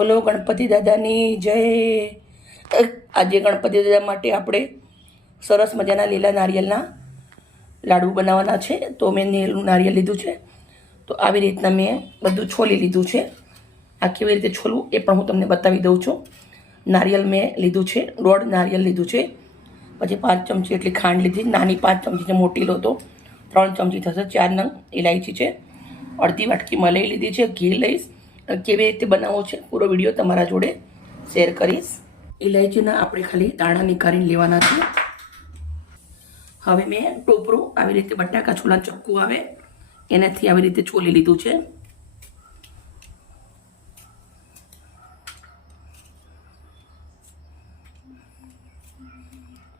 બોલો ગણપતિ દાદાની જય. આજે ગણપતિ દાદા માટે આપણે સરસ મજાના લીલા નારિયેળના લાડુ બનાવવાના છે. તો મેં લીલું નારિયેળ લીધું છે. તો આવી રીતના મેં બધું છોલી લીધું છે. આ કેવી રીતે છોલવું એ પણ હું તમને બતાવી દઉં છું. નારિયેલ મેં લીધું છે. દોઢ નારિયેળ લીધું છે. પછી પાંચ ચમચી એટલી ખાંડ લીધી. નાની પાંચ ચમચી છે, મોટી લો તો. ત્રણ ચમચી થશે ચાર નંગ ઇલાયચી છે. અડધી વાટકી મલાઈ લીધી છે. ઘી લઈશ. કેવી રીતે બનાવવો છે પૂરો વીડિયો તમારા જોડે શેર કરીશ. ઇલાયચીના આપણે ખાલી દાણા નીકાળીને લેવાના છે. હવે મેં ટોપરું આવી રીતે બટાકા છોલા ચક્કુ આવે, એનાથી આવી રીતે છોલી લીધું છે.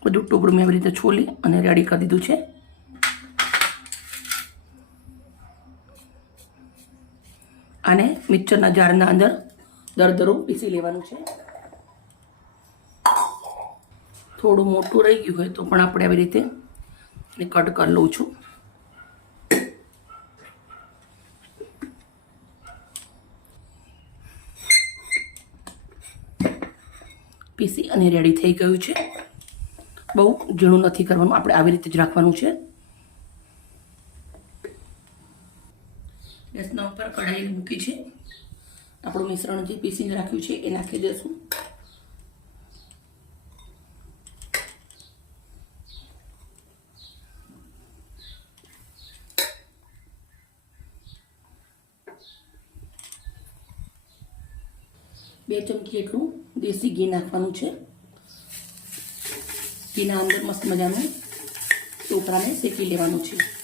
બધું ટોપરું મેં આવી રીતે છોલી અને રેડી કરી દીધું છે. અને મિક્સરના જારના અંદર દરદરું પીસી લેવાનું છે. થોડું મોટું રહી ગયું હોય તો પણ આપણે આવી રીતે એને કટ કરી લઉં છું. પીસી અને રેડી થઈ ગયું છે. બહુ ઝીણું નથી કરવાનું, આપણે આવી રીતે જ રાખવાનું છે. ગેસના ઉપર કઢાઈ મૂકી છે. આપણું મિશ્રણ જે પીસીને રાખ્યું છે, એ નાખી દઈશું બે ચમચી એટલું દેશી ઘી નાખવાનું છે. ઘીના અંદર મસ્ત મજાનું ટોપરાને શેકી લેવાનું છે.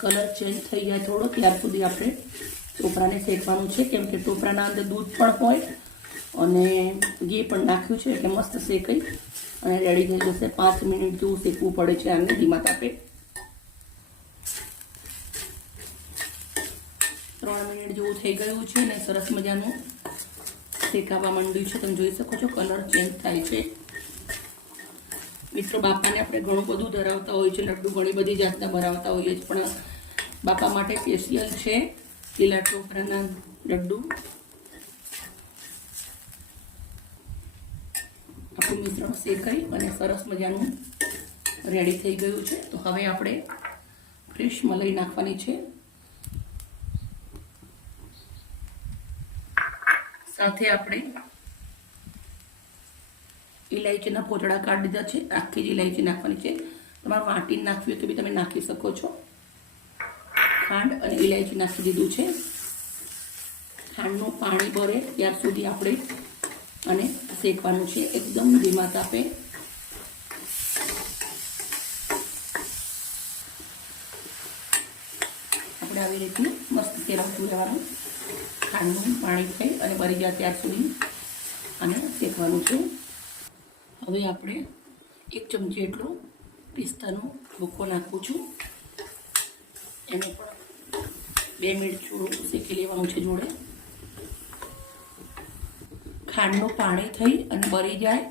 કલર ચેન્જ થઈ જાય થોડો, ત્યાર સુધી આપણે ટોપરાને શેકવાનું છે. કેમ કે ટોપરાના અંદર દૂધ પણ હોય અને ઘી પણ નાખ્યું છે એટલે મસ્ત શેકાઈ. અને રેડી થઈ જશે. પાંચ મિનિટ જેવું શેકવું પડે છે આને ધીમા તાપે. ત્રણ મિનિટ જેવું થઈ ગયું છે અને સરસ મજાનું શેકાવા માંડ્યું છે. તમે જોઈ શકો છો કલર ચેન્જ થાય છે. મિત્રો, બાપાને આપણે ઘણું બધું ધરાવતા હોઈએ છીએ, લડ્ડુ ઘણી બધી જાતના બનાવતા હોઈએ છીએ, પણ બાપા માટે સ્પેશિયલ છે લીલા ટોપરાના લડ્ડુ. આપણું મિશ્રણ શેકાઈ અને સરસ મજાનું રેડી થઈ ગયું છે. તો હવે આપણે ફ્રેશ મલાઈ નાખવાની છે. સાથે આપણે ઇલાયચીના પોતળા કાઢી દીધા છે. આખી જ ઇલાયચી નાખવાની છે. તમારે વાટીને નાખવી હોય તો બી તમે નાખી શકો છો. ખાંડ અને ઇલાયચી નાખી દીધું છે. ખાંડનું પાણી ભરે ત્યાર સુધી આપણે અને શેકવાનું છે. એકદમ ધીમા તાપે. આપણે આવી રીતનું મસ્ત ફેરવતું લેવાનું ખાંડનું પાણી થઈ અને ભરી જાય ત્યાર સુધી અને શેકવાનું છે. હવે આપણે એક ચમચી એટલું પિસ્તાનો ભૂકો નાખું છું. એને પણ બે મિનિટ થોડું શેકી લેવાનું છે જોડે. ખાંડનું પાણી થઈ અને બળી જાય,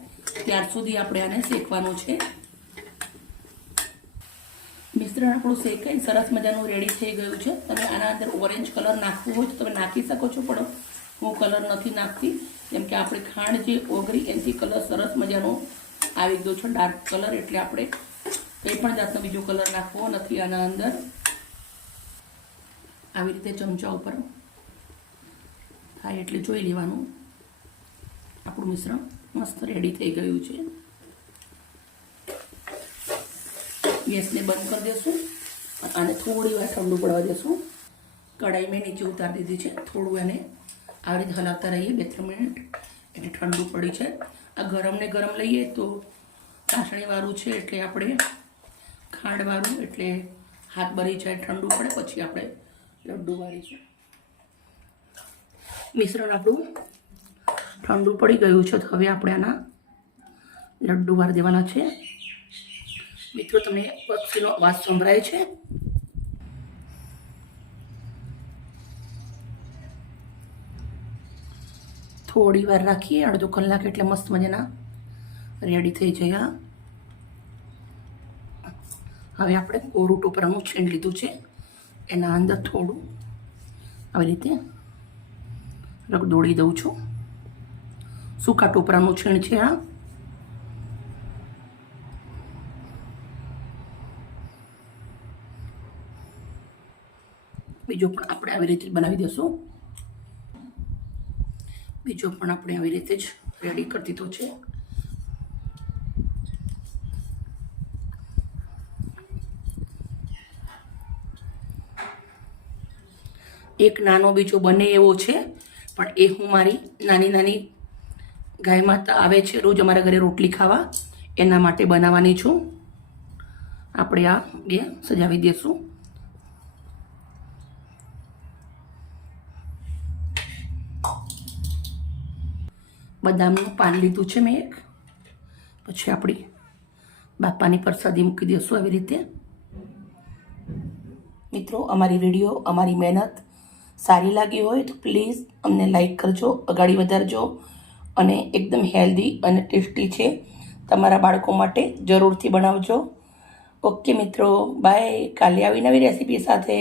ત્યાર સુધી આપણે આને શેકવાનું છે. મિશ્રણ આપણું શેકાઈ, સરસ મજાનું રેડી થઈ ગયું છે. તમે આના અંદર ઓરેન્જ કલર નાખવું હોય તો તમે નાખી શકો છો, પણ હું કલર નથી નાખતી. કેમ કે આપણે ખાંડ જે ઓગરી એનાથી કલર સરસ મજાનો આવી ગયો છે. ડાર્ક કલર એટલે આપણે કંઈ પણ જાતનો બીજો કલર નાખવો નથી આના અંદર. આવી રીતે ચમચા ઉપર થાય એટલે જોઈ લેવાનું. આપણું મિશ્રણ મસ્ત રેડી થઈ ગયું છે. ગેસને બંધ કરી દેશું અને થોડી વાર ઠંડુ પડવા દેશું. કઢાઈ મેં નીચે ઉતારી દીધી છે. થોડું એને આવી રીતે હલાવતા રહીએ, બે ત્રણ મિનિટ. એટલે ઠંડુ પડી છે. આ ગરમને ગરમ લઈએ તો ચાસણીવાળું છે એટલે આપણે ખાંડવાળું એટલે હાથ ભરી જાય ઠંડુ પડે, પછી આપણે લડ્ડુ વાળીશું મિશ્રણ આપણું ઠંડુ પડી ગયું છે, તો હવે આપણે આના લડ્ડુ વાર દેવાના છે. મિત્રો, તમને પક્ષીનો અવાજ સંભળાય છે. થોડી વાર રાખીએ, અડધો કલાક એટલે મસ્ત મજાના રેડી થઈ ગયા હવે આપણે કોરું ટોપરાનું છીણ લીધું છે. એના અંદર થોડું, આવી રીતે રગ દોડી દઉં છું. સૂકા ટોપરાનું છીણ છે આ. બીજો પણ આપણે આવી રીતે બનાવી દઈશું બીજો પણ આપણે આવી રીતે જ રેડી કરી દીધો છે. એક નાનો બીજો બને એવો છે, પણ એ હું મારી નાની નાની ગાય માતા આવે છે રોજ અમારા ઘરે રોટલી ખાવા. એના માટે બનાવવાની છું. આપણે આ બે સજાવી દઈશું બદામનું પાન લીધું છે મેં એક. પછી આપણી બાપાની પ્રસાદી મૂકી દઈશું આવી રીતે. મિત્રો, અમારી વીડિયો, અમારી મહેનત સારી લાગી હોય તો પ્લીઝ અમને લાઈક કરજો, અગાડી વધારજો અને એકદમ હેલ્ધી અને ટેસ્ટી છે. તમારા બાળકો માટે જરૂરથી બનાવજો. ઓકે મિત્રો, બાય. કાલે આવી નવી રેસીપી સાથે.